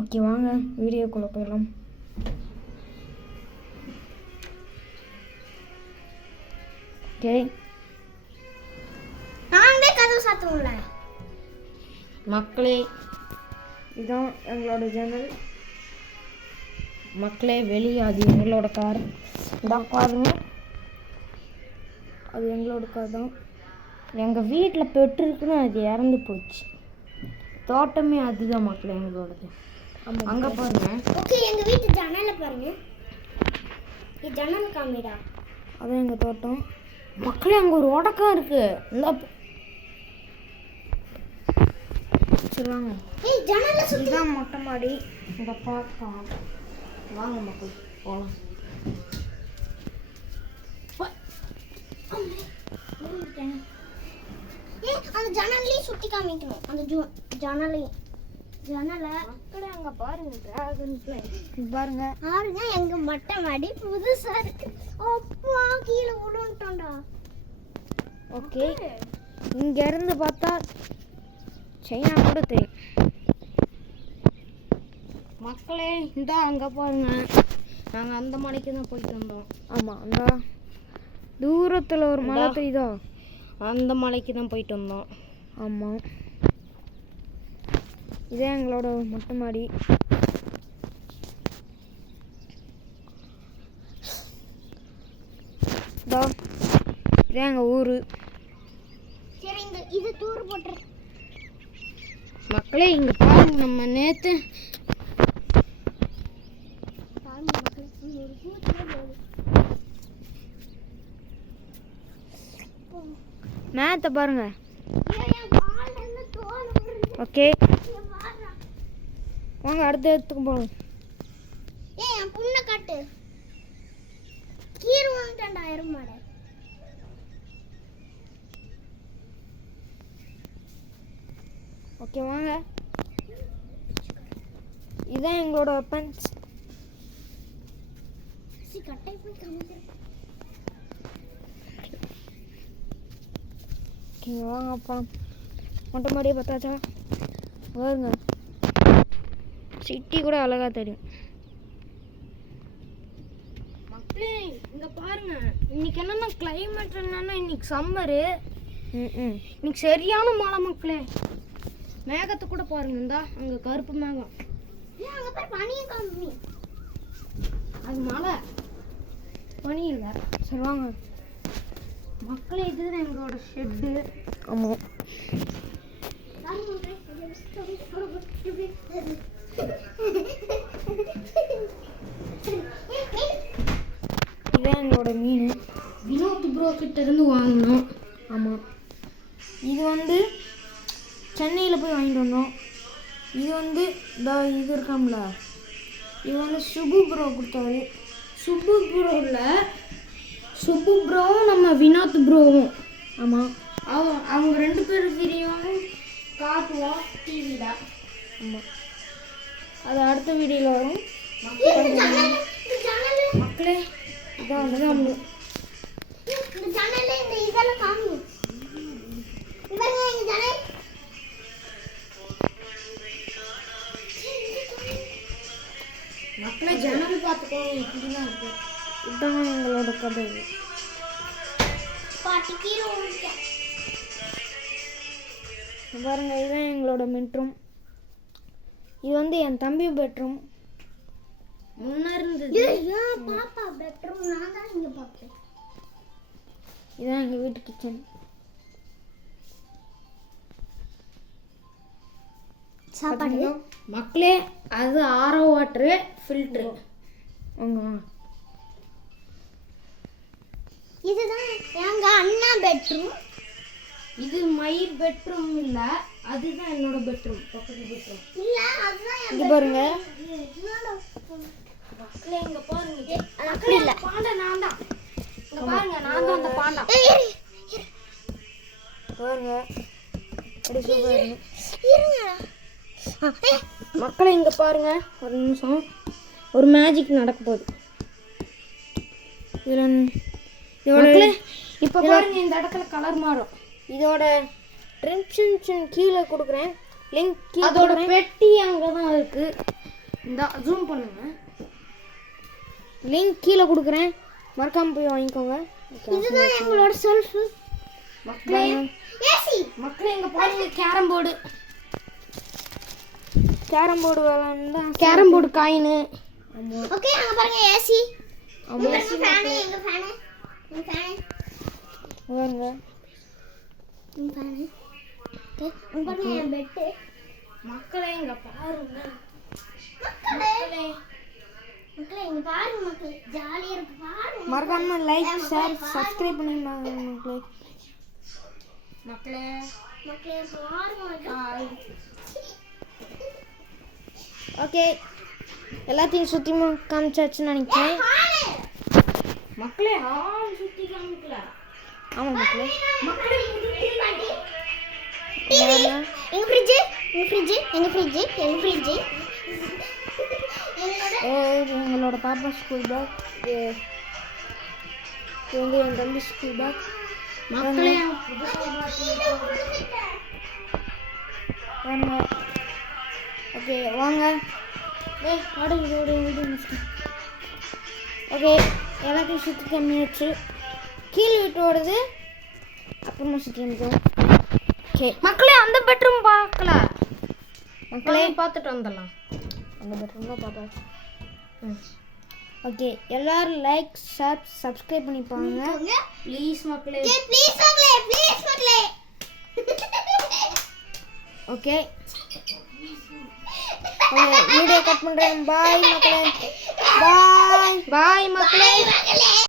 Okay வாங்க வீடியோக்குள்ளே போயிடலாம். ஓகே நாங்களே கதவு சாத்துவோம்ல மக்களே, இதுதான் எங்களோட ஜன்னல். மக்களே வெளியே அது எங்களோட கார் தான் பாருங்க, அது எங்களோட கார் தான். எங்கள் வீட்டில் பெட்ருக்குன்னு அது இறந்து போச்சு. தோட்டமே அதுதான் மக்களே எங்களோடது. அங்கே பாருங்க. ஓகே எங்கள் வீட்டு ஜன்னலை பாருங்க, இது ஜன்னல் காமிடா. அதான் எங்கள் தோட்டம் மக்களே. அங்கே ஒரு உடக்கம் இருக்கு. இந்த சொல்லுவாங்க இதுதான் மொட்டை மாடி. இங்கே பார்க்கலாம் வாங்க மக்கள் போகலாம். அந்த ஜன்னலையும் சுற்றி காமிக்கணும். அந்த ஜன்னலை அங்கே பாருங்க டிராகன் ஃப்ளை பாருங்க. பாருங்க எங்க மொட்டை மாடி புதுசா இருக்கு. அப்பா கீழே விழுந்துட்டோம்டா. ஓகே இங்க இருந்து பார்த்தா சைனா கூட தெரியும் மக்களே. இந்த அங்க பாருங்க, நாங்க அந்த மலைக்கு தான் போயிட்டு வந்தோம். ஆமா அந்த தூரத்துல ஒரு மலை தெரியுதோ, அந்த மலைக்கு தான் போயிட்டு வந்தோம். ஆமா இதே எங்களோட மொட்டை மாடி. இதே எங்க ஊரு. சரி இது தூர் போட்டு மக்களே இங்க பாருங்க. நம்ம நேத்து மேத்த பாருங்க. ஓகே வாங்க அடுத்த இடத்துக்கு போகணும். என் புண்ணை காட்டு. கீரை வாங்கிட்டேன்டா எருமாடை. ஓகே வாங்க, இதுதான் எங்களோட வெப்பன்ஸ். கட்டை போய் காமிக்கிறேன். ஓகே வாங்க அப்பா, மொட்டை மாடியை பார்த்தாச்சா பாருங்க. சிட்டி கூட அழகா தெரியும் மக்களே. இங்க பாருங்க, இன்னைக்கு என்னன்னா கிளைமேட் என்னன்னா இன்னைக்கு சம்மரு. இன்னைக்கு சரியான மழை மக்களே. மேகத்தை கூட பாருங்க, இந்தா அங்க கருப்பு மேகம். அங்க போய் பனியை காமி. அது மழை, பனி இல்லை. சரி வாங்க மக்களே, இதுதான் எங்களோட ஷெட்டு. ஆமாம் இதுதான் எங்களோட மீன். வினோத் ப்ரோ கிட்ட இருந்து வாங்கினோம். ஆமாம் இது வந்து சென்னையில் போய் வாங்கிட்டு வந்தோம். இது வந்து இது இருக்காம்ல, இது வந்து சுபு ப்ரோ கொடுத்தாரு. சுபு ப்ரோ இல்லை, சுபு ப்ரோவும் நம்ம வினோத் ப்ரோவும். ஆமாம் அவங்க ரெண்டு பேரும் வீடியோவும் காட்டுவோம் டிவியில். ஆமாம் அது அடுத்த வீடியோவில் வரும் மக்களே. இதான் வந்து நம்ம மக்களே ஜன்னல் பார்த்துக்கோங்க, இப்படிதான் இருக்கு. இதுதான் எங்களோட கதை. பாருங்க இதுதான் எங்களோட பெட்ரூம். இது வந்து என் தம்பி பெட்ரூம். முன்ன இருந்தது பாப்பா பெட்ரூம். நான் தான் இங்க பாப்பேன். இதான் எங்க வீட்டு கிச்சன். சாப்பாடு மக்களே, அது ஆரோ வாட்டரு ஃபில்டர். இதுதான் எங்க அண்ணா பெட்ரூம். இது மை பெட்ரூம் இல்ல, அதுதான் என்னோட பெட்ரூம். பக்கத்து பெட்ரூம் இல்ல, அதுதான் இங்க பாருங்க மக்களே. இங்க பாருங்க மக்களே, இல்ல பாண்டா நான் தான். இங்க பாருங்க, நான் தான் அந்த பாண்டா. பாருங்க அப்படி சொல்றாங்க. மக்களே இங்க பாருங்க, ஒரு நிமிஷம், ஒரு மேஜிக் நடக்க போகுது. இதோட இப்போ பாருங்க, இந்த இடத்துல கலர் மாறும். இதோட டிஸ்கிரிப்ஷன் கீழே கொடுக்குறேன் லிங்க். அதோட பெட்டி அங்கே தான் இருக்குது. இந்த ஜூம் பண்ணுங்க. லிங்க் கீழே கொடுக்குறேன், மறக்காம போய் வாங்கிக்கோங்க. இதுதான் எங்களோட செல்ஃப். மக்களே மக்களே இங்கே பாருங்க கேரம் போர்டு விளாண்டா கேரம் போர்டு காயின். ஓகே அங்க பாருங்க ஏசி. ஆமாம் எங்க ஃபேன் எங்க ஃபேன் எங்க ஃபேன் பாருங்க. எங்க ஃபேன் அங்க பாருங்க என் பெட். மக்களே இங்கே பாருங்க. மக்களே மக்களே இங்க பாருங்க மக்களே, ஜாலியா இருக்கு பாருங்க. மறக்காம லைக் ஷேர் சப்ஸ்கிரைப் பண்ணிடுங்க மக்களே. மக்களே மக்களே பாருங்க. ஓகே எல்லாத்தையும் சுற்றி காமிச்சாச்சுன்னு நினைக்கிறேன். மக்களே சுற்றி காமிக்கல. ஆமாம் மக்களே. எங்க ஃப்ரிட்ஜ் எங்க ஃப்ரிட்ஜ் எங்க ஃப்ரிட்ஜ் எங்க ஃப்ரிட்ஜ் எங்களோட பாப்பா ஸ்கூல் பேக், இது என் தம்பி ஸ்கூல் பேக். மக்களே வாங்க. ஓகே வாங்க. ஓகே எல்லாத்தையும் சுற்றி கம்மியாச்சு. கீழே விட்டு ஓடுது, அப்புறமா சுற்றி அமைக்கும். ஓகே மக்களே அந்த பெட்ரூம் பார்க்கல. மக்களே பார்த்துட்டு வந்துடலாம். அந்த பெட்ரூம் தான் பார்த்தா. ஓகே எல்லாரும் லைக் ஷேர் சப்ஸ்கிரைப் பண்ணிப்பாங்க ப்ளீஸ் மக்களே. ப்ளீஸ் மக்களே, ப்ளீஸ் மக்களே. ஓகே வீடியோ கட் பண்ணுறேன். பாய் மக்களே. பாய் பாய் மக்களே.